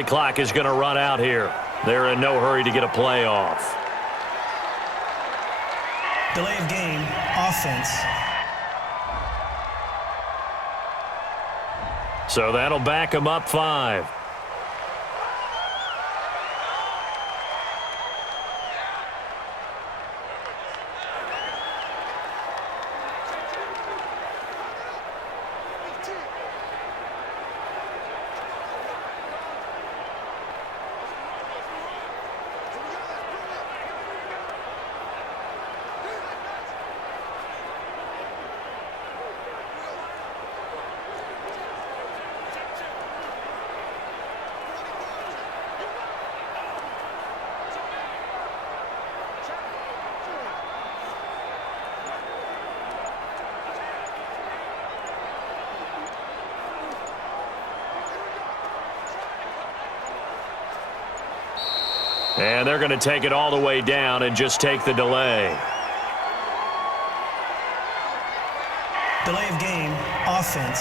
The clock is going to run out here. They're in no hurry to get a play off. Delay of game, offense. So that'll back them up 5. And they're going to take it all the way down and just take the delay. Delay of game, offense.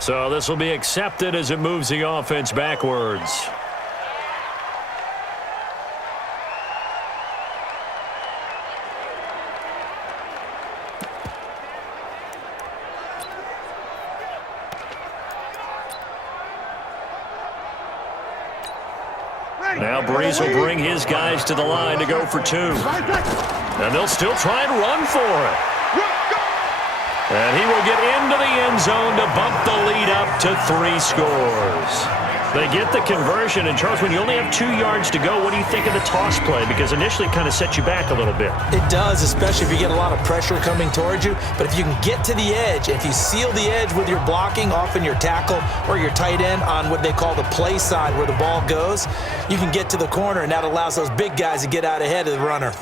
So this will be accepted as it moves the offense backwards. Now Breeze will bring his guys to the line to go for 2. And they'll still try and run for it. And he will get into the end zone to bump the lead up to 3 scores. They get the conversion. And, Charles, when you only have 2 yards to go, what do you think of the toss play? Because initially it kind of sets you back a little bit. It does, especially if you get a lot of pressure coming towards you. But if you can get to the edge, if you seal the edge with your blocking, often your tackle or your tight end on what they call the play side where the ball goes, you can get to the corner, and that allows those big guys to get out ahead of the runner.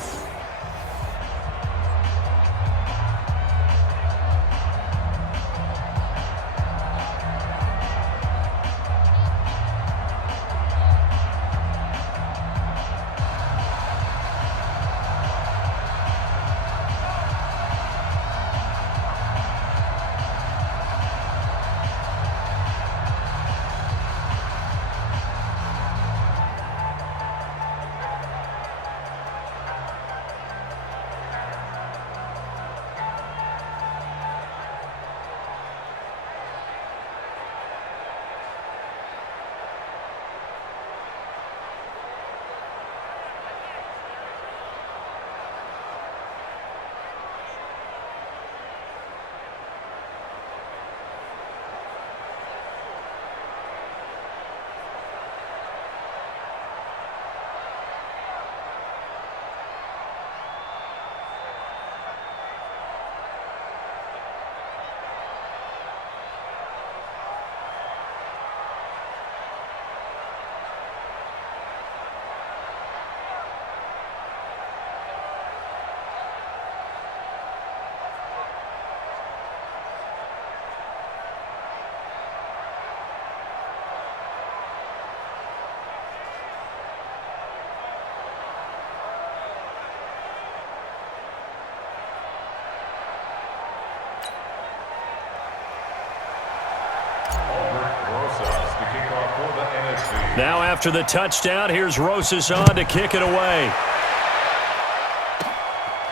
Now after the touchdown, here's Rosas on to kick it away.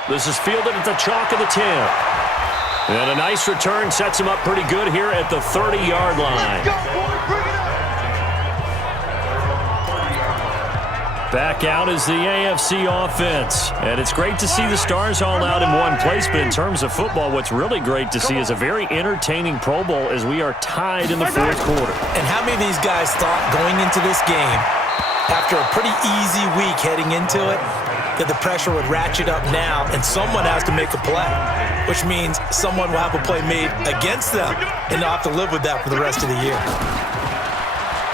This is fielded at the chalk of the 10. And a nice return sets him up pretty good here at the 30-yard line. Back out is the AFC offense. And it's great to see the stars all out in one place, but in terms of football, what's really great to see is a very entertaining Pro Bowl as we are tied in the 4th quarter. And how many of these guys thought going into this game, after a pretty easy week heading into it, that the pressure would ratchet up now and someone has to make a play, which means someone will have a play made against them and they'll have to live with that for the rest of the year.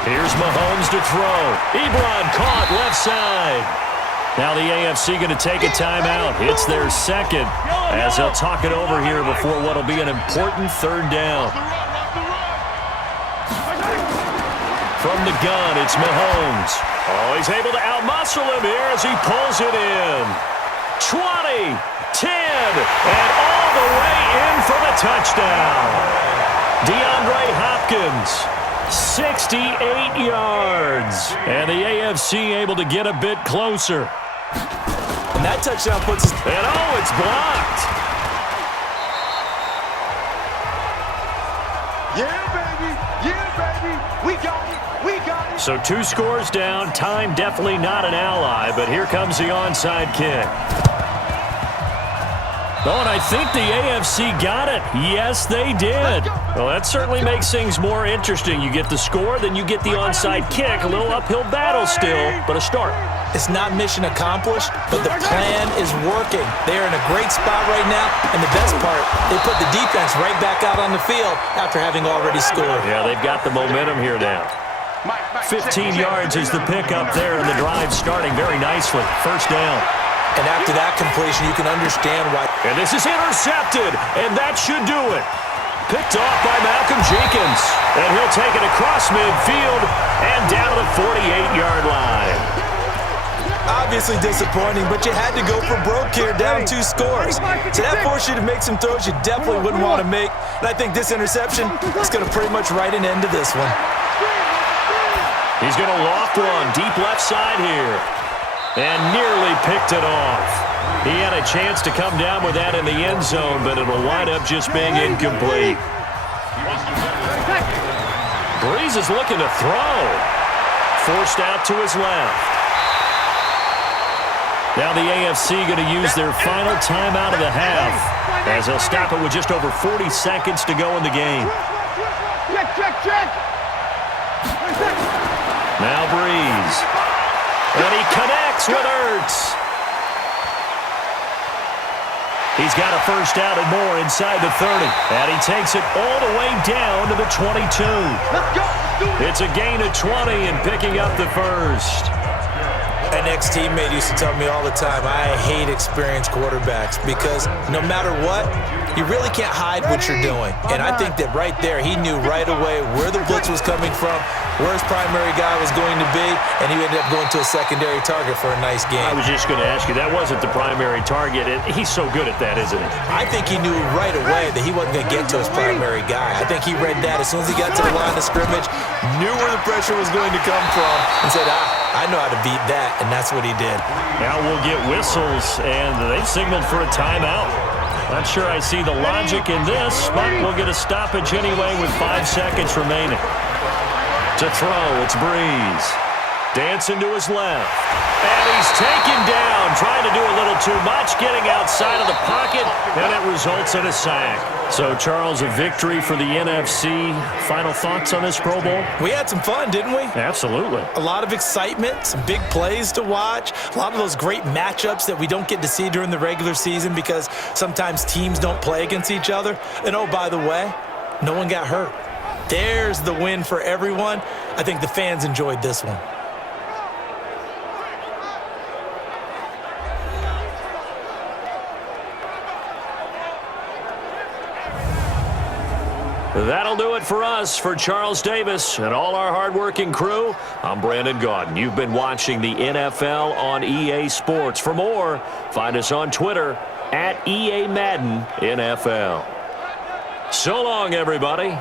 Here's Mahomes to throw. Ebron caught left side. Now the AFC going to take a timeout. It's their second as they'll talk it over here before what will be an important 3rd down. From the gun, it's Mahomes. Oh, he's able to outmuscle him here as he pulls it in. 20, 10, and all the way in for the touchdown. DeAndre Hopkins, 68 yards. And the AFC able to get a bit closer. And that touchdown puts us... And oh, it's blocked. Yeah, baby. Yeah, baby. We got it. We got it. So 2 scores down. Time definitely not an ally, but here comes the onside kick. Oh, and I think the AFC got it. Yes, they did. Well, that certainly makes things more interesting. You get the score, then you get the onside kick. A little uphill battle still, but a start. It's not mission accomplished, but the plan is working. They're in a great spot right now, and the best part, they put the defense right back out on the field after having already scored. Yeah, they've got the momentum here now. 15 yards is the pickup there, and the drive starting very nicely. First down. And after that completion, you can understand why. And this is intercepted, and that should do it. Picked off by Malcolm Jenkins. And he'll take it across midfield and down to the 48-yard line. Obviously disappointing, but you had to go for broke here, down 2 scores. So that forced you to make some throws you definitely wouldn't want to make. And I think this interception is going to pretty much write an end to this one. He's going to loft one deep left side here. And nearly picked it off. He had a chance to come down with that in the end zone, but it'll wind up just being incomplete. Breeze is looking to throw. Forced out to his left. Now the AFC going to use their final timeout of the half, as they'll stop it with just over 40 seconds to go in the game. Check. Now Breeze. And he connects with Ertz. He's got a first down and more inside the 30. And he takes it all the way down to the 22. Let's go. It's a gain of 20 and picking up the first. An ex-teammate used to tell me all the time, I hate experienced quarterbacks because no matter what, you really can't hide what you're doing. And I think that right there, he knew right away where the blitz was coming from, where his primary guy was going to be, and he ended up going to a secondary target for a nice game. I was just going to ask you, that wasn't the primary target. He's so good at that, isn't he? I think he knew right away that he wasn't going to get to his primary guy. I think he read that as soon as he got to the line of scrimmage, knew where the pressure was going to come from, and said, I know how to beat that, and that's what he did. Now we'll get whistles, and they've signaled for a timeout. Not sure I see the logic in this, but we'll get a stoppage anyway with 5 seconds remaining. To throw, it's Breeze. Dancing to his left. And he's taken down, trying to do a little too much, getting outside of the pocket, and it results in a sack. So, Charles, a victory for the NFC. Final thoughts on this Pro Bowl? We had some fun, didn't we? Absolutely. A lot of excitement, some big plays to watch, a lot of those great matchups that we don't get to see during the regular season because sometimes teams don't play against each other. And, oh, by the way, no one got hurt. There's the win for everyone. I think the fans enjoyed this one. That'll do it for us. For Charles Davis and all our hardworking crew, I'm Brandon Gaudin. You've been watching the NFL on EA Sports. For more, find us on Twitter at EA Madden NFL. So long, everybody.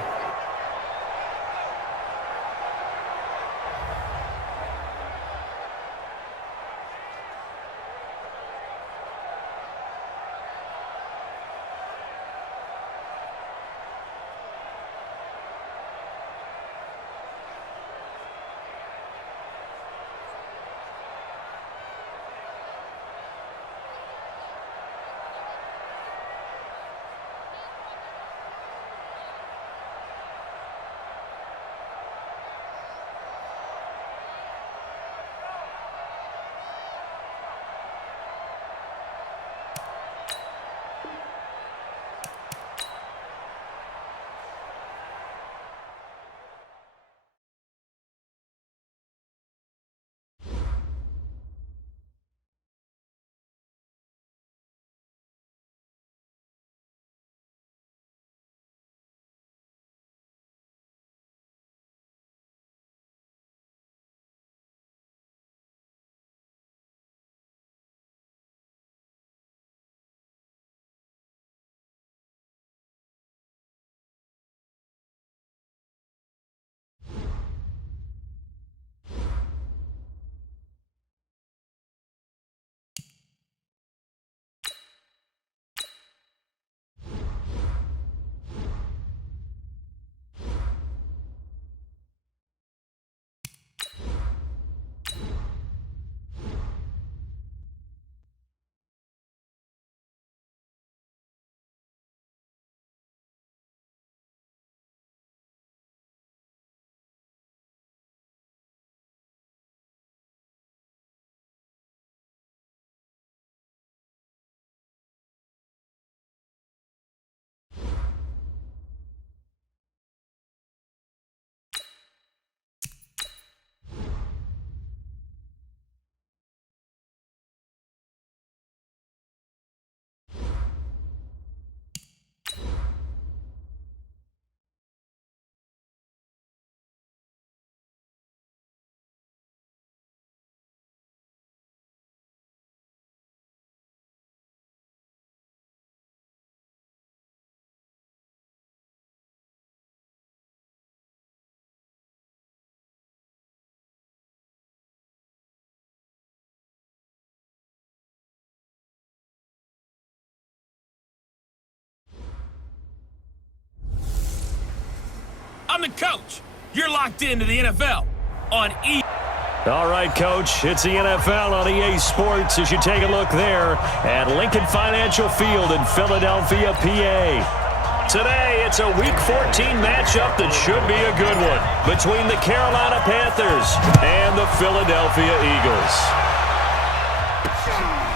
I'm the coach. You're locked into the NFL on E. All right, Coach, it's the NFL on EA Sports as you take a look there at Lincoln Financial Field in Philadelphia, PA. Today, it's a Week 14 matchup that should be a good one between the Carolina Panthers and the Philadelphia Eagles.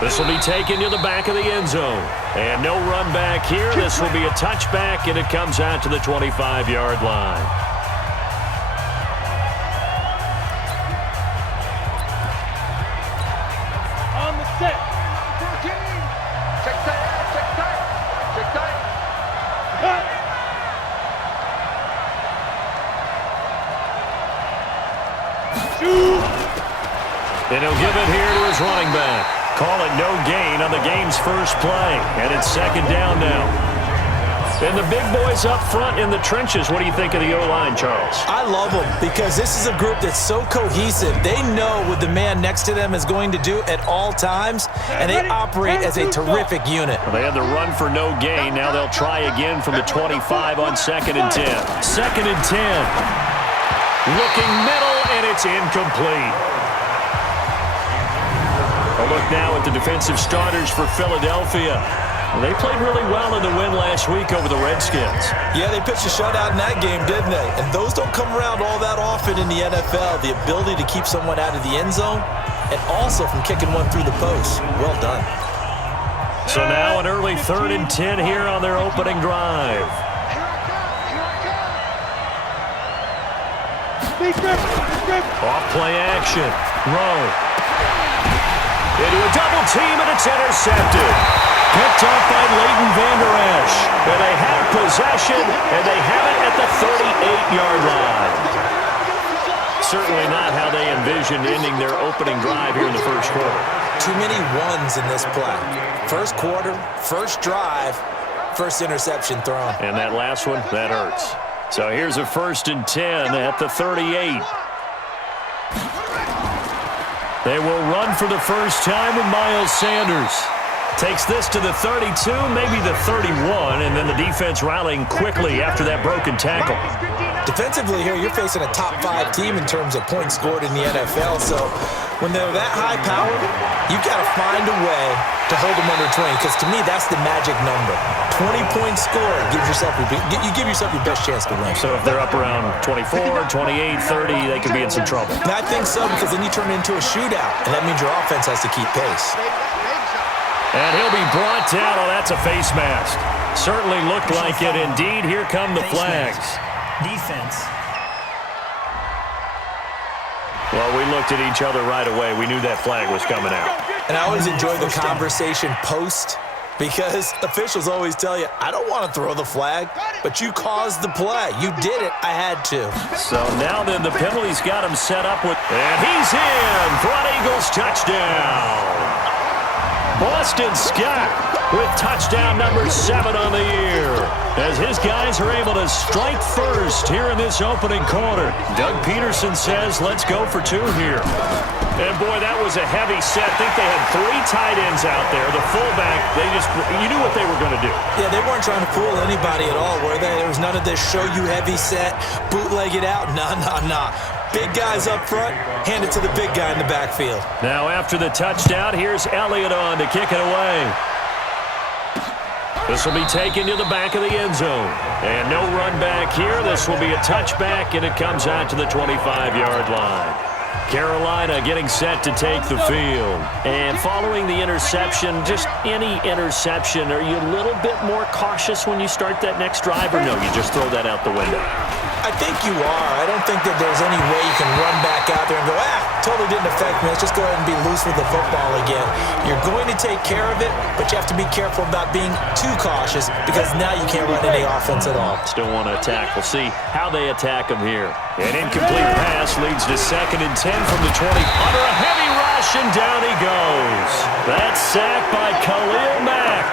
This will be taken to the back of the end zone. And no run back here. This will be a touchback, and it comes out to the 25-yard line. On the set. 14. Check tight. Check tight. Check tight. Shoot. And he'll give it here to his running back. Call it no gain on the game's first play. And it's second down now. And the big boys up front in the trenches. What do you think of the O-line, Charles? I love them because this is a group that's so cohesive. They know what the man next to them is going to do at all times, and they operate as a terrific unit. Well, they had the run for no gain. Now they'll try again from the 25 on 2nd and 10. 2nd and 10. Looking middle, and it's incomplete. A look now at the defensive starters for Philadelphia. They played really well in the win last week over the Redskins. Yeah, they pitched a shutout in that game, didn't they? And those don't come around all that often in the NFL. The ability to keep someone out of the end zone and also from kicking one through the post. Well done. So now an early 3rd and 10 here on their opening drive. Off play action. Rowe. Into a double team, and it's intercepted. Picked up by Leighton Vander Esch. And they have possession, and they have it at the 38-yard line. Certainly not how they envisioned ending their opening drive here in the first quarter. Too many ones in this play. First quarter, first drive, first interception thrown. And that last one, that hurts. So here's a 1st and 10 at the 38. They will run for the first time with Miles Sanders. Takes this to the 32, maybe the 31, and then the defense rallying quickly after that broken tackle. Defensively here, you're facing a top 5 team in terms of points scored in the NFL, so when they're that high powered, you've got to find a way to hold them under 20, because to me, that's the magic number. 20 points scored, you give yourself your best chance to win. So if they're up around 24, 28, 30, they could be in some trouble. And I think so, because then you turn it into a shootout, and that means your offense has to keep pace. And he'll be brought down. Oh, that's a face mask. Certainly looked like it. Indeed, here come the flags. Defense. Well, we looked at each other right away. We knew that flag was coming out. And I always enjoy the conversation post, because officials always tell you, I don't want to throw the flag, but you caused the play. You did it. I had to. So now then, the penalty's got him set up with, and he's in for an Eagles touchdown. Boston Scott with touchdown number 7 on the year, as his guys are able to strike first here in this opening quarter. Doug Peterson says, let's go for 2 here. And boy, that was a heavy set. I think they had 3 tight ends out there. The fullback, you knew what they were going to do. Yeah, they weren't trying to fool anybody at all, were they? There was none of this show you heavy set, bootleg it out. Nah. Big guys up front, hand it to the big guy in the backfield. Now after the touchdown, here's Elliott on to kick it away. This will be taken to the back of the end zone. And no run back here. This will be a touchback, and it comes out to the 25-yard line. Carolina getting set to take the field. And following the interception, just any interception, are you a little bit more cautious when you start that next drive, or no, you just throw that out the window? I think you are. I don't think that there's any way you can run back out there and go, totally didn't affect me. Let's just go ahead and be loose with the football again. You're going to take care of it, but you have to be careful about being too cautious, because now you can't run any offense at all. Still want to attack. We'll see how they attack them here. An incomplete pass leads to 2nd and 10 from the 20. Under a heavy rush, and down he goes. That's sacked by Khalil Mack.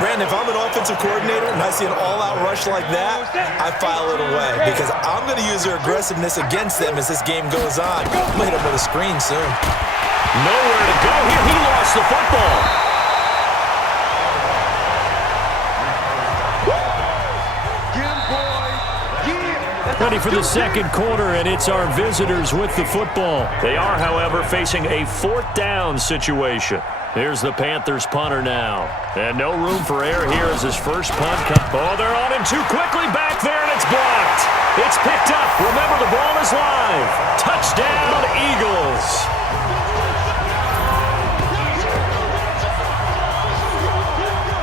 Brandon, if I'm an offensive coordinator and I see an all-out rush like that, I file it away, because I'm going to use their aggressiveness against them as this game goes on. I'm going to hit them with a screen soon. Nowhere to go here. He lost the football. Get him, boy. Yeah. Ready for the second quarter, and it's our visitors with the football. They are, however, facing a fourth down situation. Here's the Panthers punter now. And no room for error here as his first punt comes. Oh, they're on him too quickly back there, and it's blocked. It's picked up. Remember, the ball is live. Touchdown, Eagles.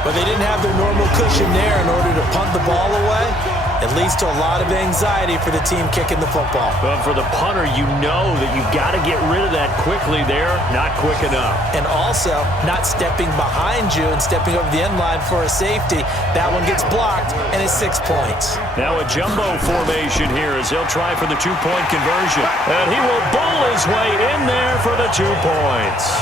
But they didn't have their normal cushion there in order to punt the ball away. It leads to a lot of anxiety for the team kicking the football. But for the punter, you know that you've got to get rid of that quickly there. Not quick enough. And also, not stepping behind you and stepping over the end line for a safety. That one gets blocked, and it's 6 points. Now a jumbo formation here as he'll try for the two-point conversion. And he will bowl his way in there for the 2 points.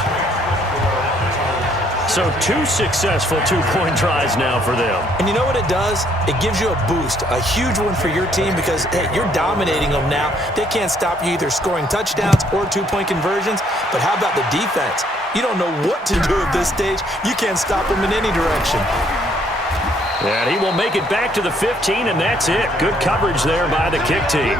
So 2 successful two-point tries now for them. And you know what it does? It gives you a boost, a huge one for your team because, hey, you're dominating them now. They can't stop you either scoring touchdowns or two-point conversions. But how about the defense? You don't know what to do at this stage. You can't stop them in any direction. And he will make it back to the 15, and that's it. Good coverage there by the kick team.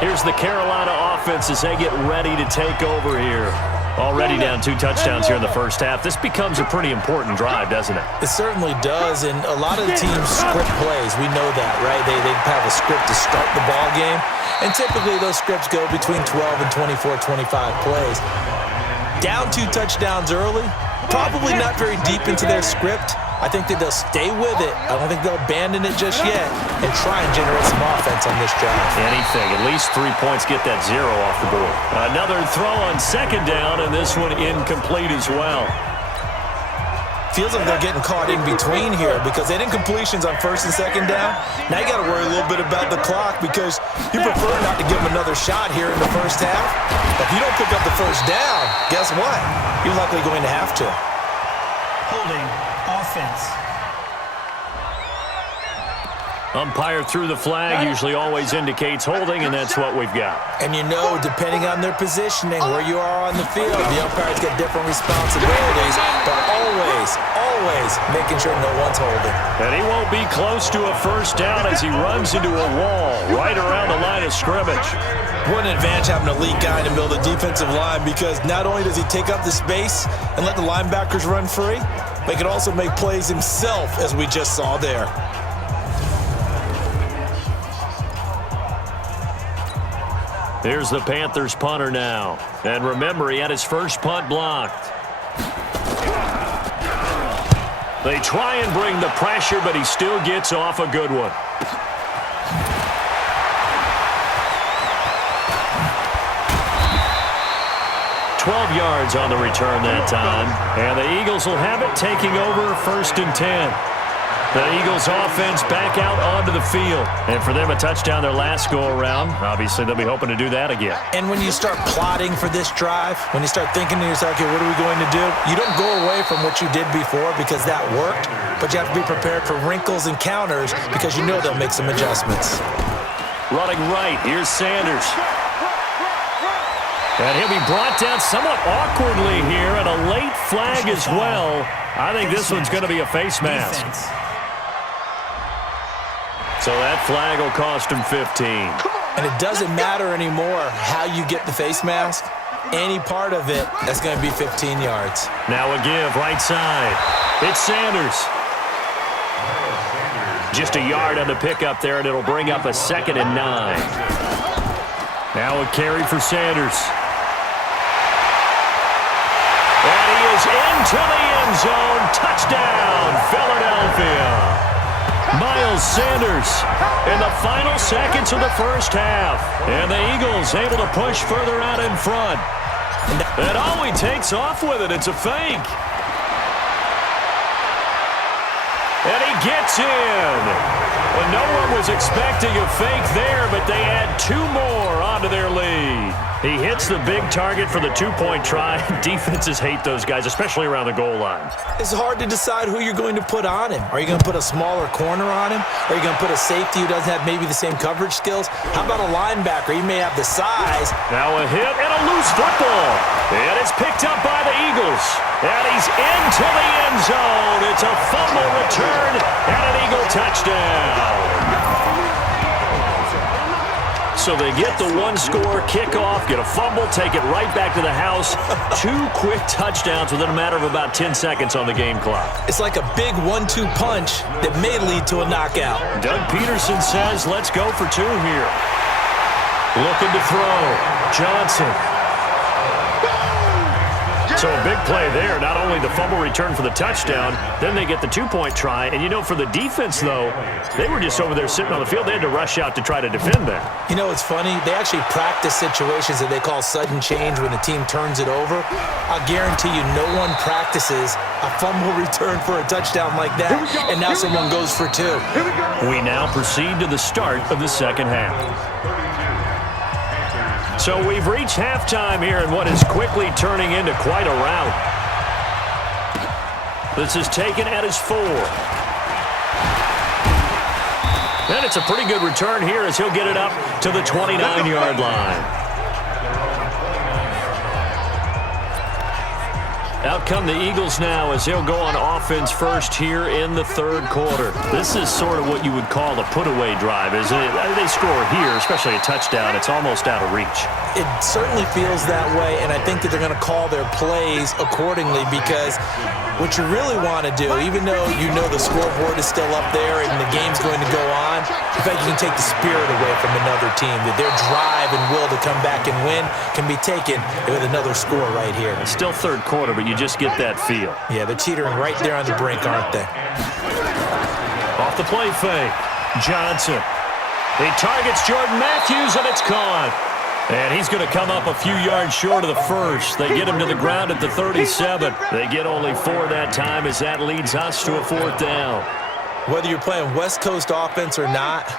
Here's the Carolina offense as they get ready to take over here. Already down 2 touchdowns here in the first half. This becomes a pretty important drive, doesn't it? It certainly does, and a lot of the teams script plays. We know that, right? They have a script to start the ball game, and typically those scripts go between 12 and 24, 25 plays. Down 2 touchdowns early, probably not very deep into their script. I think that they'll stay with it. I don't think they'll abandon it just yet and try and generate some offense on this drive. Anything. At least 3 points, get that 0 off the board. Another throw on second down, and this one incomplete as well. Feels like they're getting caught in between here because they didn't completions on first and second down. Now you got to worry a little bit about the clock because you prefer not to give them another shot here in the first half. But if you don't pick up the first down, guess what? You're likely going to have to. Holding. Offense. Umpire threw the flag, usually always indicates holding, and that's what we've got. And you know, depending on their positioning, where you are on the field, the umpires get different responsibilities, but always making sure no one's holding. And he won't be close to a first down as he runs into a wall right around the line of scrimmage. What an advantage having an elite guy in the middle of the defensive line because not only does he take up the space and let the linebackers run free, but he can also make plays himself, as we just saw there. Here's the Panthers punter now. And remember, he had his first punt blocked. They try and bring the pressure, but he still gets off a good one. $12 yards on the return that time. And the Eagles will have it, taking over 1st and 10. The Eagles offense back out onto the field. And for them, a touchdown their last go-around. Obviously, they'll be hoping to do that again. And when you start plotting for this drive, when you start thinking to yourself, okay, what are we going to do? You don't go away from what you did before because that worked, but you have to be prepared for wrinkles and counters because you know they'll make some adjustments. Running right, here's Sanders. And he'll be brought down somewhat awkwardly here, and a late flag as well. I think this one's going to be a face mask. So that flag will cost him 15. And it doesn't matter anymore how you get the face mask. Any part of it, that's going to be 15 yards. Now a give, right side. It's Sanders. Just a yard on the pickup there, and it'll bring up a 2nd and 9. Now a carry for Sanders. And he is into the end zone. Touchdown, Philadelphia. Miles Sanders in the final seconds of the first half. And the Eagles able to push further out in front. And all he takes off with it, it's a fake. And he gets in. When no one was expecting a fake there, but they add 2 more onto their lead. He hits the big target for the 2-point try. Defenses hate those guys, especially around the goal line. It's hard to decide who you're going to put on him. Are you going to put a smaller corner on him? Are you going to put a safety who doesn't have maybe the same coverage skills? How about a linebacker? He may have the size. Now a hit and a loose football. And it's picked up by the Eagles. And he's into the end zone. It's a fumble return and an Eagle touchdown. So they get the 1-score kickoff, get a fumble, take it right back to the house. 2 quick touchdowns within a matter of about 10 seconds on the game clock. It's like a big 1-2 punch that may lead to a knockout. Doug Peterson says, let's go for 2 here. Looking to throw. Johnson. So a big play there. Not only the fumble return for the touchdown, then they get the 2-point try. And, you know, for the defense, though, they were just over there sitting on the field. They had to rush out to try to defend that. You know, it's funny. They actually practice situations that they call sudden change when the team turns it over. I'll guarantee you no one practices a fumble return for a touchdown like that, and now someone goes for 2. We now proceed to the start of the second half. So we've reached halftime here in what is quickly turning into quite a rout. This is taken at his 4. And it's a pretty good return here as he'll get it up to the 29-yard line. Out come the Eagles now as they'll go on offense first here in the third quarter. This is sort of what you would call a put-away drive, isn't it? They score here, especially a touchdown. It's almost out of reach. It certainly feels that way, and I think that they're going to call their plays accordingly because what you really want to do, even though you know the scoreboard is still up there and the game's going to go on, in fact, you can take the spirit away from another team, that their drive and will to come back and win can be taken with another score right here. It's still third quarter, but you just get that feel. Yeah, they're teetering right there on the brink, aren't they? Off the play fake. Johnson. He targets Jordan Matthews, and it's caught. And he's going to come up a few yards short of the first. They get him to the ground at the 37. They get only 4 that time as that leads us to a 4th down. Whether you're playing West Coast offense or not,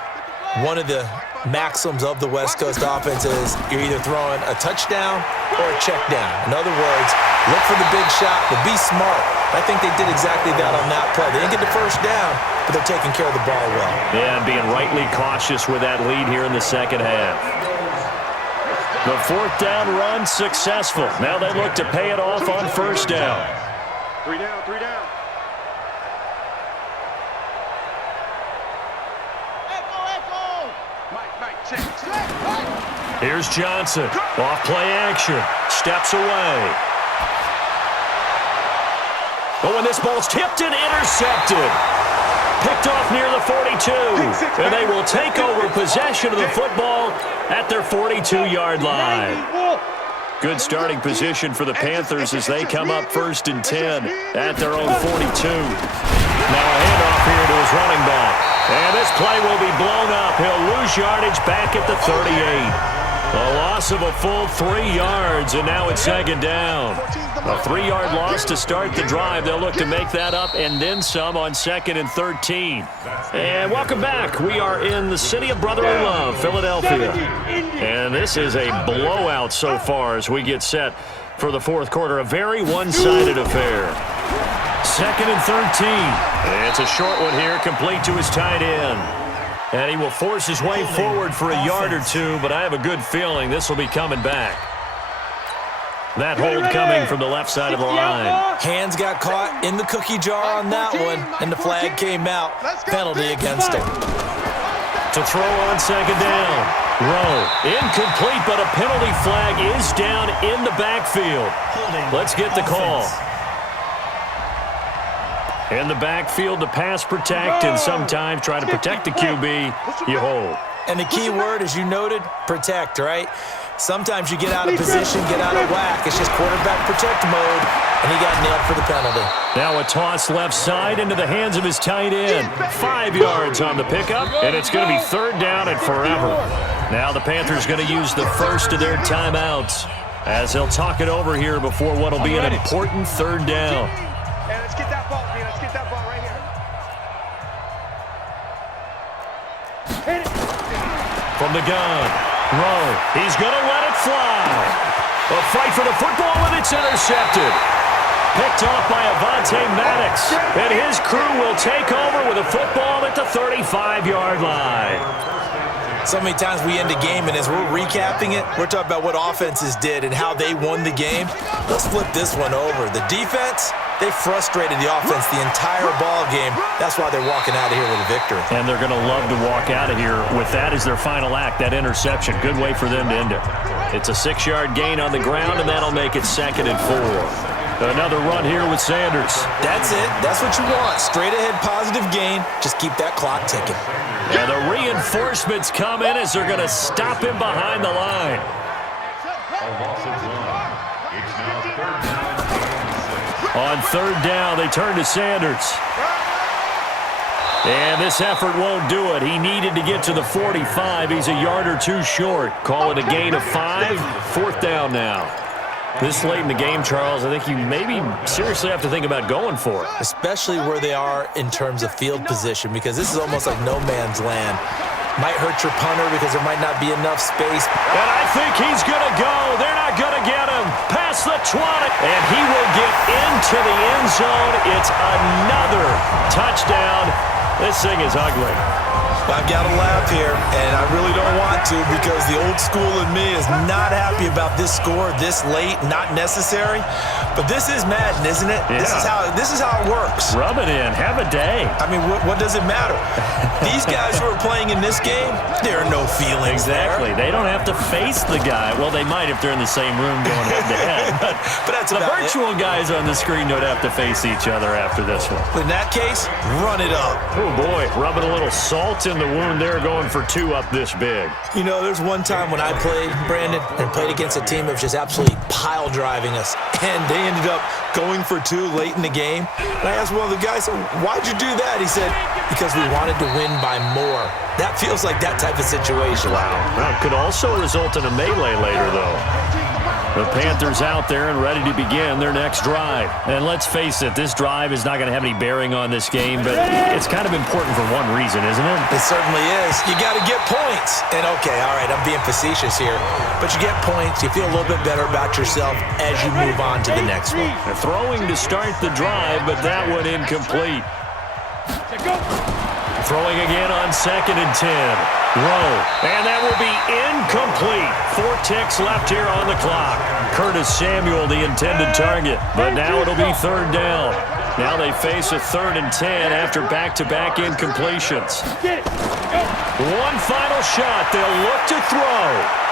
one of the maxims of the West Coast offense is you're either throwing a touchdown or a check down. In other words, look for the big shot, but be smart. I think they did exactly that on that play. They didn't get the first down, but they're taking care of the ball well. Yeah, and being rightly cautious with that lead here in the second half. The 4th down run successful. Now they look to pay it off on first down. 3 down, 3 down. Here's Johnson. Off play action. Steps away. Oh, and this ball's tipped and intercepted. Picked off near the 42. And they will take over possession of the football at their 42-yard line. Good starting position for the Panthers as they come up 1st and 10 at their own 42. Now a handoff here to his running back. And this play will be blown up. He'll lose yardage back at the 38. A loss of a full 3 yards, and now it's 2nd down. A 3-yard loss to start the drive. They'll look to make that up and then some on 2nd and 13. And welcome back. We are in the city of brotherly love, Philadelphia. And this is a blowout so far as we get set for the 4th quarter. A very one-sided affair. 2nd and 13. And it's a short one here, complete to his tight end. And he will force his way forward for a yard or 2, but I have a good feeling this will be coming back. That hold coming from the left side of the line. Hands got caught in the cookie jar on that one, and the flag came out. Penalty against him. To throw on 2nd down. Rowe. Incomplete, but a penalty flag is down in the backfield. Let's get the call. In the backfield to pass protect, and sometimes try to protect the QB, you hold. And the key word, as you noted, protect, right? Sometimes you get out of position, get out of whack. It's just quarterback protect mode, and he got nailed for the penalty. Now a toss left side into the hands of his tight end. 5 yards on the pickup, and it's going to be 3rd down and forever. Now the Panthers going to use the first of their timeouts as they'll talk it over here before what will be an important 3rd down. Let's get that ball, man. Let's get that ball right here. From the gun. Rowe. He's going to let it fly. A fight for the football, and it's intercepted. Picked off by Avonte Maddox. And his crew will take over with a football at the 35-yard line. So many times we end a game, and as we're recapping it, we're talking about what offenses did and how they won the game. Let's flip this one over. The defense, they frustrated the offense the entire ball game. That's why they're walking out of here with a victory. And they're going to love to walk out of here with that as their final act, that interception. Good way for them to end it. It's a 6-yard gain on the ground, and that'll make it 2nd and 4. Another run here with Sanders. That's it. That's what you want. Straight ahead positive gain. Just keep that clock ticking. And the reinforcements come in as they're going to stop him behind the line. On 3rd down, they turn to Sanders. And this effort won't do it. He needed to get to the 45. He's a yard or two short. Call it a gain of 5. 4th down now. This late in the game, Charles, I think you maybe seriously have to think about going for it. Especially where they are in terms of field position, because this is almost like no man's land. Might hurt your punter because there might not be enough space. And I think he's going to go. They're not going to get him. Past the 20. And he will get into the end zone. It's another touchdown. This thing is ugly. I've got to laugh here, and I really don't want to because the old school in me is not happy about this score this late, not necessary. But this is Madden, isn't it? Yeah. This is how it works. Rub it in. Have a day. I mean, what does it matter? These guys who are playing in this game, there are no feelings Exactly. there. They don't have to face the guy. Well, they might if they're in the same room going head-to-head. But that's the about virtual guys on the screen don't have to face each other after this one. In that case, run it up. Oh, boy. Rubbing a little salt in the wound there, going for 2 up this big. You know, there's one time when I played, Brandon, and played against a team that was just absolutely pile driving us, and they ended up going for 2 late in the game. And I asked one of the guys, why'd you do that? He said, because we wanted to win by more. That feels like that type of situation. Wow. Well, could also result in a melee later, though. The Panthers out there and ready to begin their next drive. And let's face it, this drive is not going to have any bearing on this game, but it's kind of important for one reason, isn't it? It certainly is. You got to get points. And okay, all right, I'm being facetious here, but you get points, you feel a little bit better about yourself as you move on to the next one. They're throwing to start the drive, but that one incomplete. Throwing again on 2nd and 10. Rowe. And that will be incomplete. 4 ticks left here on the clock. Curtis Samuel, the intended target. But now it'll be 3rd down. Now they face a 3rd and 10 after back-to-back incompletions. One final shot. They'll look to throw.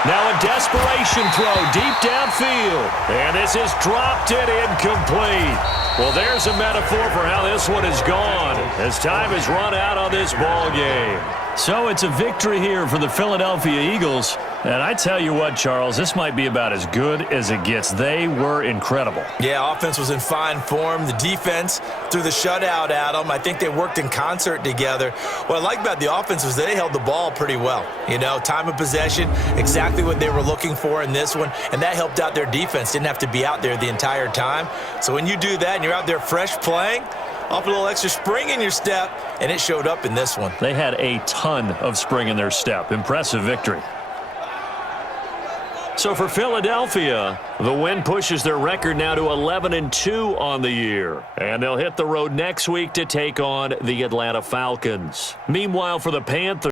Now a desperation throw deep downfield. And this is dropped and incomplete. Well, there's a metaphor for how this one is gone as time has run out on this ball game. So it's a victory here for the Philadelphia Eagles. And I tell you what, Charles, this might be about as good as it gets. They were incredible. Yeah, offense was in fine form. The defense threw the shutout at them. I think they worked in concert together. What I like about the offense was they held the ball pretty well. You know, time of possession, exactly what they were looking for in this one. And that helped out their defense. Didn't have to be out there the entire time. So when you do that and you're out there fresh playing, up a little extra spring in your step, and it showed up in this one. They had a ton of spring in their step. Impressive victory. So for Philadelphia, the win pushes their record now to 11-2 on the year. And they'll hit the road next week to take on the Atlanta Falcons. Meanwhile, for the Panthers,